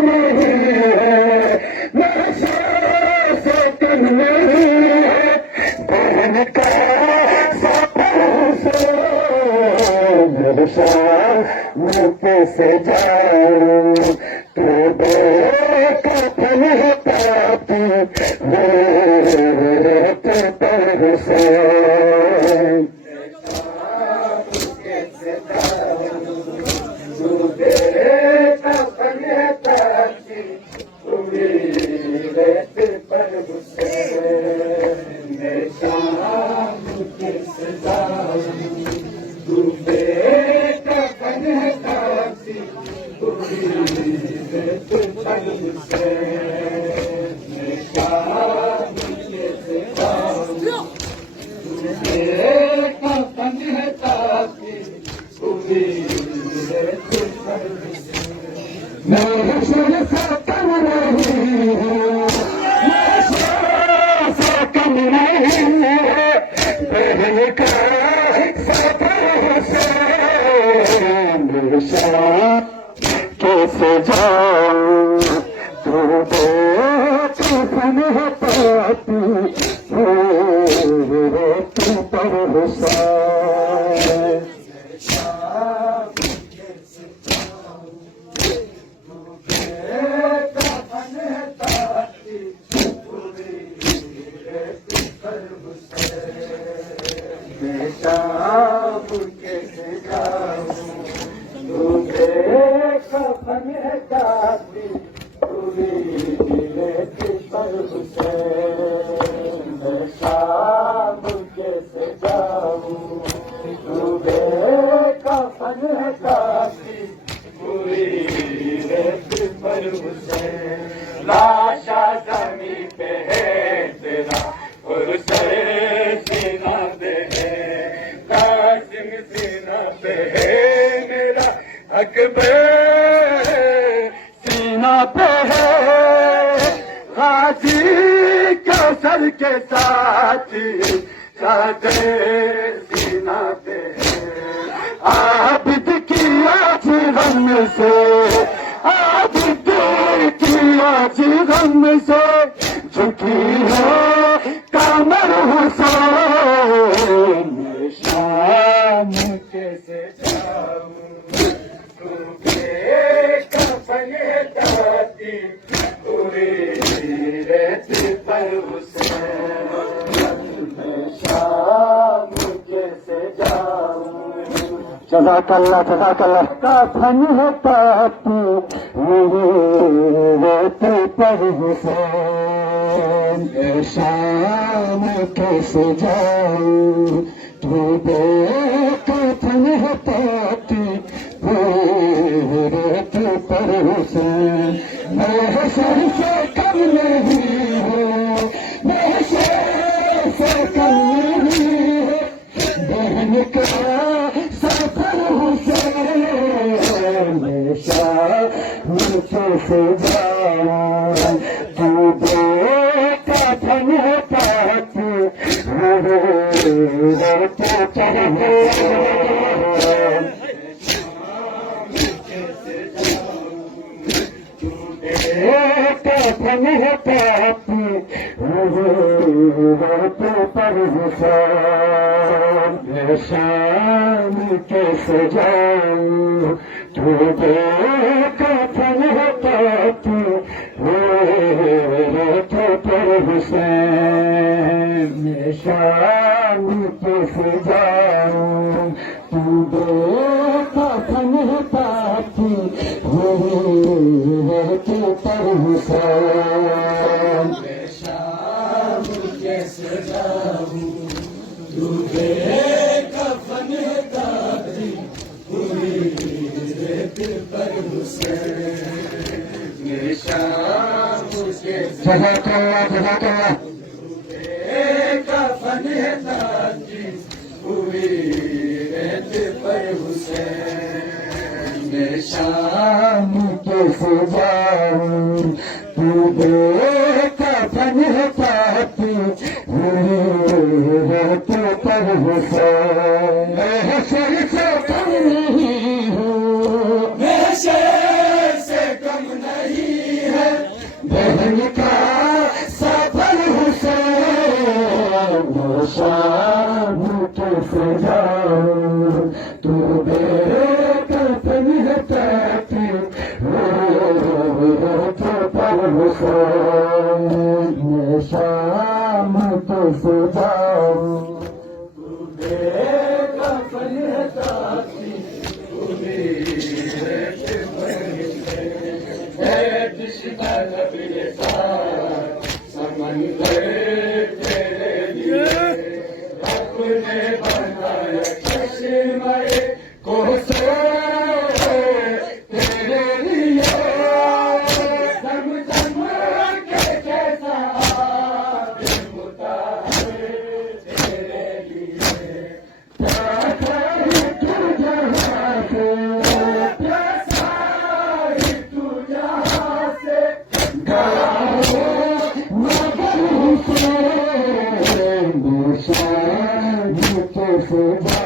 नहीं है, नशा से कम नहीं है, बहन का सफर हुसैन, नशा मैं कैसे जाऊं, तू बेकफन है पापी, मेरे पर हुसैन। कैसे जाऊं तू बेकफन है पापी, मेरे पर हुसैन। लाशा ज़मीं पे है तेरा, हुसैन सीना पे है, कासिम सीना पे है मेरा, अकबर सीना पे है, गाजी कौसर के साथी सादे सीना पे है, आबिद की आज गम से, आबिद की आज गम से झुकी है कमर हुसैन, शाम कैसे जाऊं तू बेकफन दाती, पूरी रहती पर हुसैन, शाम कैसे जाऊं। जज़ाकल्लाह जज़ाकल्लाह। कफन है पापी रहती पर हुसैन, शाम कैसे जाऊं तू बेकफन है पापी, रहती पर हुसैन, महशर से कम नहीं है, महशर से कम नहीं है, बहन का सफर हुसैन, कैसे जाऊं तू बेकफन है पापी, रहती पर हुसैन, कफन है पापी, रहती पर हुसैन, शाम कैसे जाऊं तू बेकफन है पापी, रहती पर हुसैन, शाम कैसे जाऊं तू बेकफन है पापी, रहती पर हुसैन, शाम कैसे जाऊं तू बेकफन दाती, पूरी रहती पर हुसैन, शाम कैसे जज़ाकल्लाह जज़ाकल्लाह। बेकफन दाती, पूरी रहती पर हुसैन, शाम कैसे जाऊं तू बेकफन पापी, रहती पर हुसैन, महशर से कम नहीं हूँ, महशर से कम नहीं नहीं का सफल हुसैन शाम कैसे जाऊं तू बेकफन है ताकि सफल हुसैन शाम कैसे जाऊं तू बेकफन है ताकि समंदर तेरे लिए अपने बनाया चश्मे को तेरे लिए दम दम के कैसा तेरे लिए प्यासा तू जहाँ से प्यासा तू जहाँ से Thank you.